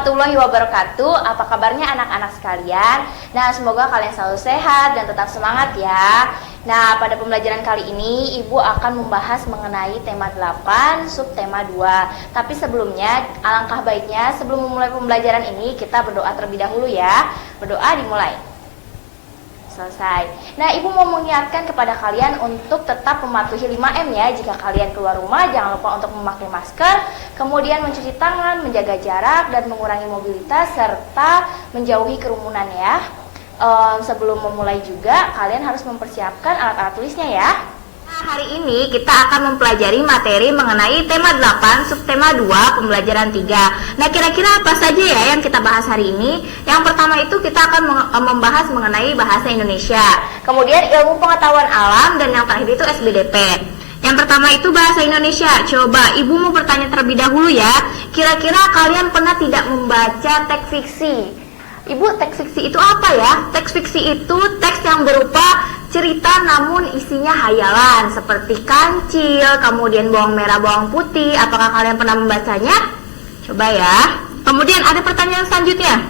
warahmatullahi wabarakatuh. Apa kabarnya anak-anak sekalian? Nah, semoga kalian selalu sehat dan tetap semangat ya. Nah, pada pembelajaran kali ini Ibu akan membahas mengenai tema 8, subtema 2. Tapi sebelumnya, alangkah baiknya sebelum memulai pembelajaran ini kita berdoa terlebih dahulu ya. Berdoa dimulai. Selesai. Nah, Ibu mau mengingatkan kepada kalian untuk tetap mematuhi 5M ya. Jika kalian keluar rumah, jangan lupa untuk memakai masker, kemudian mencuci tangan, menjaga jarak, dan mengurangi mobilitas, serta menjauhi kerumunan ya. Sebelum memulai juga, kalian harus mempersiapkan alat-alat tulisnya ya. Nah, hari ini kita akan mempelajari materi mengenai tema 8, subtema 2, pembelajaran 3. Nah, kira-kira apa saja ya yang kita bahas hari ini? Yang pertama itu kita akan membahas mengenai bahasa Indonesia, kemudian ilmu pengetahuan alam, dan yang terakhir itu SBDP. Yang pertama itu bahasa Indonesia. Coba Ibu mau bertanya terlebih dahulu ya. Kira-kira kalian pernah tidak membaca teks fiksi? Ibu, teks fiksi itu apa ya? Teks fiksi itu teks yang berupa cerita namun isinya hayalan, seperti Kancil, kemudian Bawang Merah Bawang Putih. Apakah kalian pernah membacanya? Coba ya. Kemudian ada pertanyaan selanjutnya.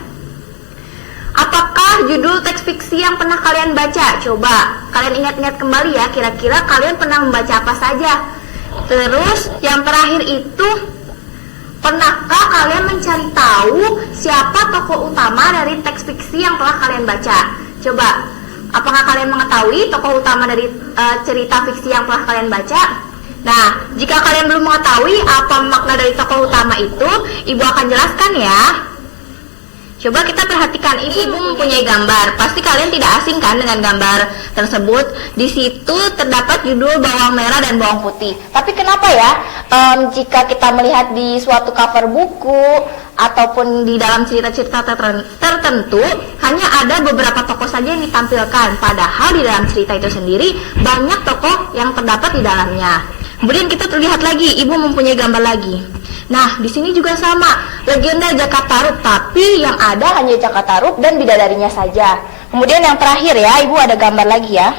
Apakah judul teks fiksi yang pernah kalian baca? Coba kalian ingat-ingat kembali ya, kira-kira kalian pernah membaca apa saja. Terus yang terakhir itu, pernahkah kalian mencari tahu siapa tokoh utama dari teks fiksi yang telah kalian baca? Coba, apakah kalian mengetahui tokoh utama dari cerita fiksi yang telah kalian baca? Nah, jika kalian belum mengetahui apa makna dari tokoh utama itu, Ibu akan jelaskan ya. Coba kita perhatikan, ini Ibu mempunyai gambar. Pasti kalian tidak asing kan dengan gambar tersebut. Di situ terdapat judul Bawang Merah dan Bawang Putih. Tapi kenapa ya, jika kita melihat di suatu cover buku ataupun di dalam cerita-cerita tertentu, hanya ada beberapa tokoh saja yang ditampilkan. Padahal di dalam cerita itu sendiri banyak tokoh yang terdapat di dalamnya. Kemudian kita terlihat lagi, Ibu mempunyai gambar lagi. Nah, di sini juga sama, legenda Jaka Tarub, tapi yang ada hanya Jaka Tarub dan bidadarinya saja. Kemudian yang terakhir ya, Ibu ada gambar lagi ya.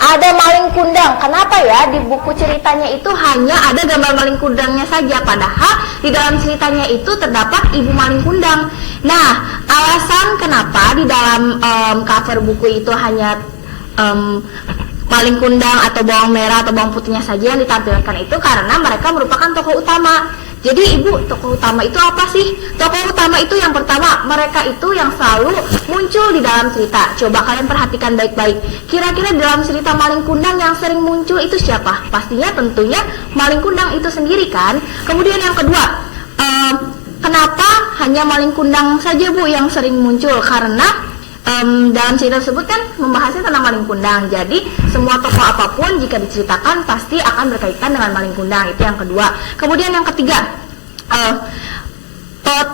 Ada maling kundang. Kenapa ya di buku ceritanya itu hanya ada gambar maling kundangnya saja, padahal di dalam ceritanya itu terdapat ibu maling kundang. Nah, alasan kenapa di dalam cover buku itu hanya maling kundang atau bawang merah atau bawang putihnya saja yang ditampilkan itu karena mereka merupakan tokoh utama. Jadi Ibu, tokoh utama itu apa sih? Tokoh utama itu yang pertama, mereka itu yang selalu muncul di dalam cerita. Coba kalian perhatikan baik-baik. Kira-kira dalam cerita maling kundang yang sering muncul itu siapa? Pastinya tentunya maling kundang itu sendiri kan. Kemudian yang kedua, kenapa hanya maling kundang saja Bu yang sering muncul? Karena dalam cerita tersebut kan membahasnya tentang maling kundang. Jadi semua tokoh apapun jika diceritakan pasti akan berkaitan dengan maling kundang. Itu yang kedua. Kemudian yang ketiga,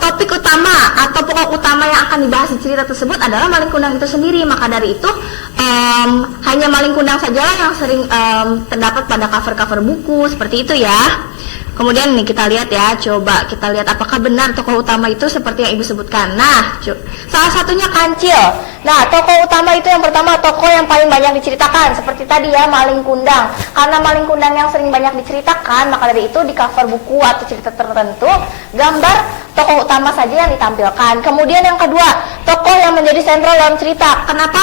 topik utama atau pokok utama yang akan dibahas di cerita tersebut adalah maling kundang itu sendiri. Maka dari itu hanya maling kundang sajalah yang sering terdapat pada cover-cover buku seperti itu ya. Kemudian nih kita lihat ya, coba kita lihat apakah benar tokoh utama itu seperti yang Ibu sebutkan. Nah, salah satunya Kancil. Nah, tokoh utama itu yang pertama, tokoh yang paling banyak diceritakan. Seperti tadi ya, maling kundang. Karena maling kundang yang sering banyak diceritakan, maka dari itu di cover buku atau cerita tertentu, gambar tokoh utama saja yang ditampilkan. Kemudian yang kedua, tokoh yang menjadi sentral dalam cerita. Kenapa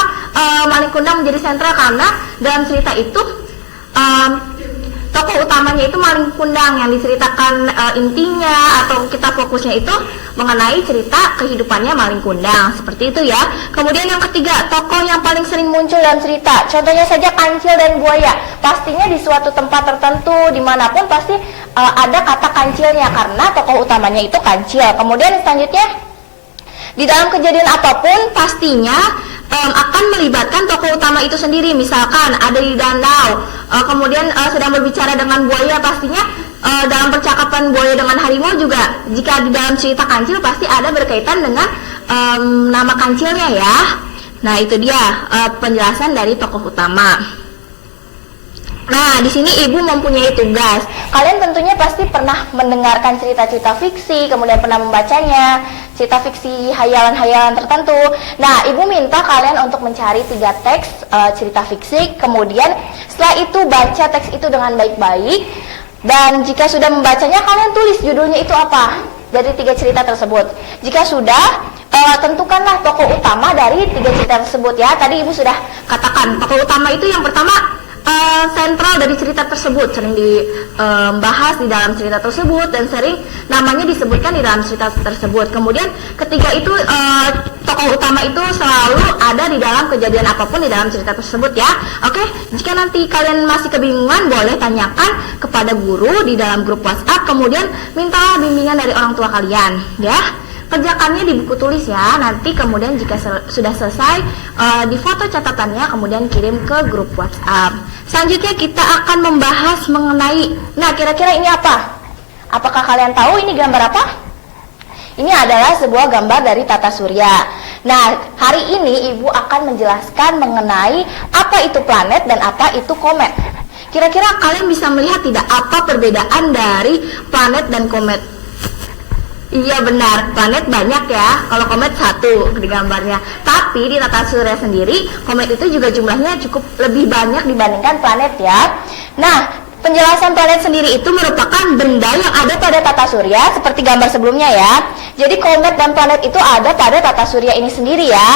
maling kundang menjadi sentral? Karena dalam cerita itu tokoh utamanya itu maling kundang yang diceritakan intinya atau kita fokusnya itu mengenai cerita kehidupannya maling kundang seperti itu ya. Kemudian yang ketiga, tokoh yang paling sering muncul dalam cerita. Contohnya saja Kancil dan buaya. Pastinya di suatu tempat tertentu dimanapun pasti ada kata kancilnya karena tokoh utamanya itu Kancil. Kemudian selanjutnya, di dalam kejadian apapun pastinya akan melibatkan tokoh utama itu sendiri. Misalkan ada di danau, kemudian sedang berbicara dengan buaya, pastinya dalam percakapan buaya dengan harimau juga, jika di dalam cerita Kancil pasti ada berkaitan dengan nama Kancilnya ya. Nah, itu dia penjelasan dari tokoh utama. Nah, di sini Ibu mempunyai tugas. Kalian tentunya pasti pernah mendengarkan cerita-cerita fiksi, kemudian pernah membacanya, cerita fiksi hayalan-hayalan tertentu. Nah, Ibu minta kalian untuk mencari 3 teks cerita fiksi, kemudian setelah itu baca teks itu dengan baik-baik. Dan jika sudah membacanya, kalian tulis judulnya itu apa. dari 3 cerita tersebut. Jika sudah, tentukanlah tokoh utama dari 3 cerita tersebut ya. Tadi Ibu sudah Katakan tokoh utama itu yang pertama sentral dari cerita tersebut, sering dibahas di dalam cerita tersebut dan sering namanya disebutkan di dalam cerita tersebut. Kemudian ketiga itu tokoh utama itu selalu ada di dalam kejadian apapun di dalam cerita tersebut ya. Oke, jika nanti kalian masih kebingungan boleh tanyakan kepada guru di dalam grup WhatsApp, kemudian mintalah bimbingan dari orang tua kalian ya. Kerjakannya di buku tulis ya. Nanti kemudian jika sudah selesai difoto catatannya kemudian kirim ke grup WhatsApp. Selanjutnya kita akan membahas mengenai, nah kira-kira ini apa? Apakah kalian tahu ini gambar apa? Ini adalah sebuah gambar dari tata surya. Nah, hari ini Ibu akan menjelaskan mengenai apa itu planet dan apa itu komet. Kira-kira kalian bisa melihat tidak apa perbedaan dari planet dan komet? Iya benar, planet banyak ya, kalau komet satu di gambarnya. Tapi di tata surya sendiri, komet itu juga jumlahnya cukup lebih banyak dibandingkan planet ya. Nah, penjelasan planet sendiri itu merupakan benda yang ada pada tata surya seperti gambar sebelumnya ya. Jadi komet dan planet itu ada pada tata surya ini sendiri ya.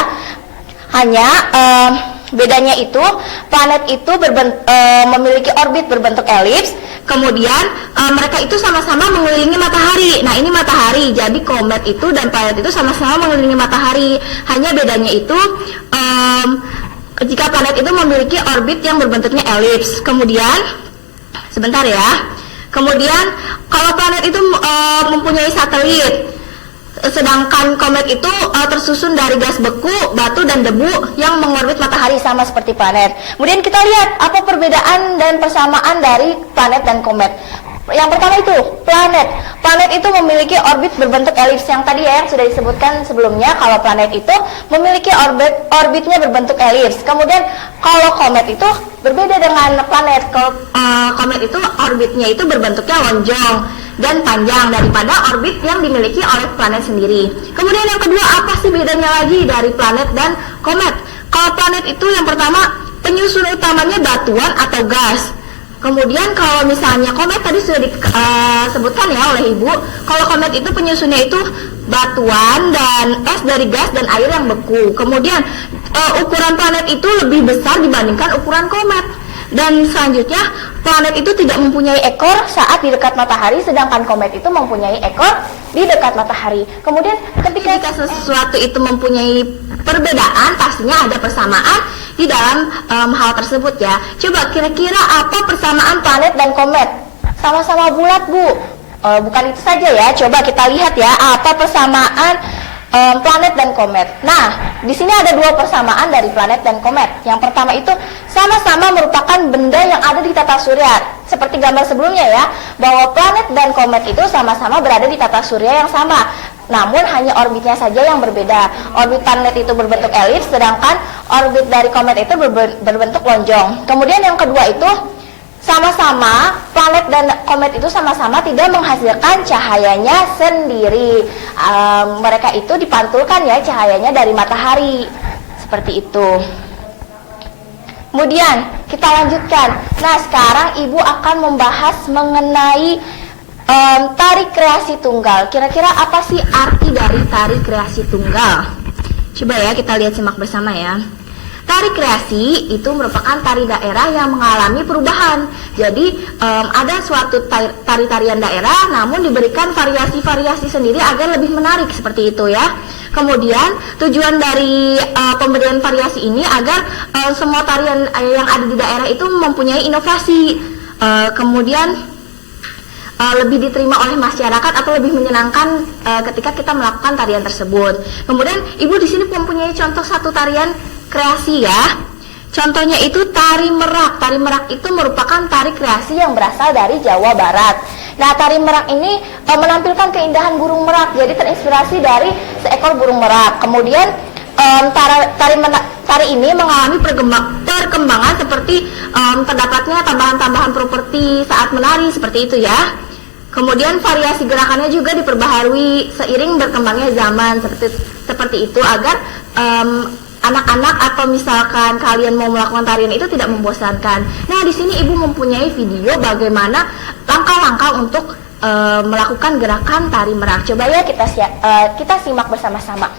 Hanya bedanya itu planet itu memiliki orbit berbentuk elips. Kemudian mereka itu sama-sama mengelilingi matahari. Nah ini matahari, jadi komet itu dan planet itu sama-sama mengelilingi matahari. Hanya bedanya itu jika planet itu memiliki orbit yang berbentuknya elips. Kemudian sebentar ya. Kemudian kalau planet itu mempunyai satelit, sedangkan komet itu tersusun dari gas beku, batu, dan debu yang mengorbit matahari sama seperti planet. Kemudian kita lihat apa perbedaan dan persamaan dari planet dan komet. Yang pertama itu planet. Planet itu memiliki orbit berbentuk elips yang tadi ya yang sudah disebutkan sebelumnya. Kalau planet itu memiliki orbitnya berbentuk elips. Kemudian kalau komet itu berbeda dengan planet. Kalau komet itu orbitnya itu berbentuknya lonjong dan panjang daripada orbit yang dimiliki oleh planet sendiri. Kemudian yang kedua, apa sih bedanya lagi dari planet dan komet? Kalau planet itu yang pertama penyusun utamanya batuan atau gas. Kemudian kalau misalnya komet tadi sudah disebutkan ya oleh Ibu, kalau komet itu penyusunnya itu batuan dan es dari gas dan air yang beku. Kemudian ukuran planet itu lebih besar dibandingkan ukuran komet. Dan selanjutnya planet itu tidak mempunyai ekor saat di dekat matahari, sedangkan komet itu mempunyai ekor di dekat matahari. Kemudian ketika sesuatu itu mempunyai perbedaan, pastinya ada persamaan di dalam hal tersebut ya. Coba kira-kira apa persamaan planet dan komet? Sama-sama bulat Bu. Bukan itu saja ya, coba kita lihat ya apa persamaan planet dan komet. Nah, di sini ada dua persamaan dari planet dan komet. Yang pertama itu sama-sama merupakan benda yang ada di tata surya. Seperti gambar sebelumnya ya, bahwa planet dan komet itu sama-sama berada di tata surya yang sama. Namun hanya orbitnya saja yang berbeda. Orbit planet itu berbentuk elips, sedangkan orbit dari komet itu berbentuk lonjong. Kemudian yang kedua itu sama-sama planet dan komet itu sama-sama tidak menghasilkan cahayanya sendiri. Mereka itu dipantulkan ya cahayanya dari matahari. Seperti itu. Kemudian kita lanjutkan. Nah, sekarang Ibu akan membahas mengenai tari kreasi tunggal. Kira-kira apa sih arti dari tari kreasi tunggal? Coba ya kita lihat, simak bersama ya. Tari kreasi itu merupakan tari daerah yang mengalami perubahan. Jadi ada suatu tari-tarian daerah namun diberikan variasi-variasi sendiri agar lebih menarik seperti itu ya. Kemudian tujuan dari pemberian variasi ini agar semua tarian yang ada di daerah itu mempunyai inovasi. Kemudian lebih diterima oleh masyarakat atau lebih menyenangkan ketika kita melakukan tarian tersebut. Kemudian Ibu di sini mempunyai contoh satu tarian kreasi ya. Contohnya itu tari merak. Tari merak itu merupakan tari kreasi yang berasal dari Jawa Barat. Nah, tari merak ini menampilkan keindahan burung merak. Jadi terinspirasi dari seekor burung merak. Kemudian tari ini mengalami perkembangan seperti terdapatnya tambahan-tambahan properti saat menari seperti itu ya. Kemudian variasi gerakannya juga diperbaharui seiring berkembangnya zaman seperti itu agar anak-anak atau misalkan kalian mau melakukan tarian itu tidak membosankan. Nah, di sini Ibu mempunyai video bagaimana langkah-langkah untuk melakukan gerakan tari merak. Coba ya kita simak bersama-sama.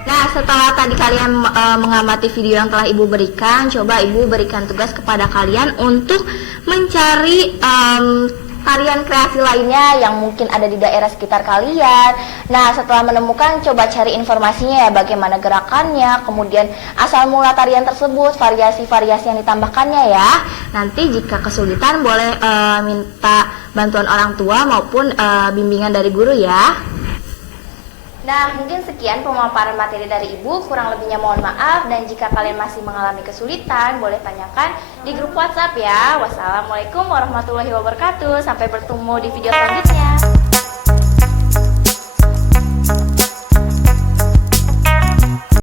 Nah, setelah tadi kalian mengamati video yang telah Ibu berikan, coba Ibu berikan tugas kepada kalian untuk mencari tarian kreasi lainnya yang mungkin ada di daerah sekitar kalian. Nah, setelah menemukan, coba cari informasinya ya, bagaimana gerakannya, kemudian asal mula tarian tersebut, variasi-variasi yang ditambahkannya ya. Nanti jika kesulitan boleh minta bantuan orang tua maupun bimbingan dari guru ya. Nah, mungkin sekian pemaparan materi dari Ibu, kurang lebihnya mohon maaf, dan jika kalian masih mengalami kesulitan, boleh tanyakan di grup WhatsApp ya. Wassalamualaikum warahmatullahi wabarakatuh, sampai bertemu di video selanjutnya.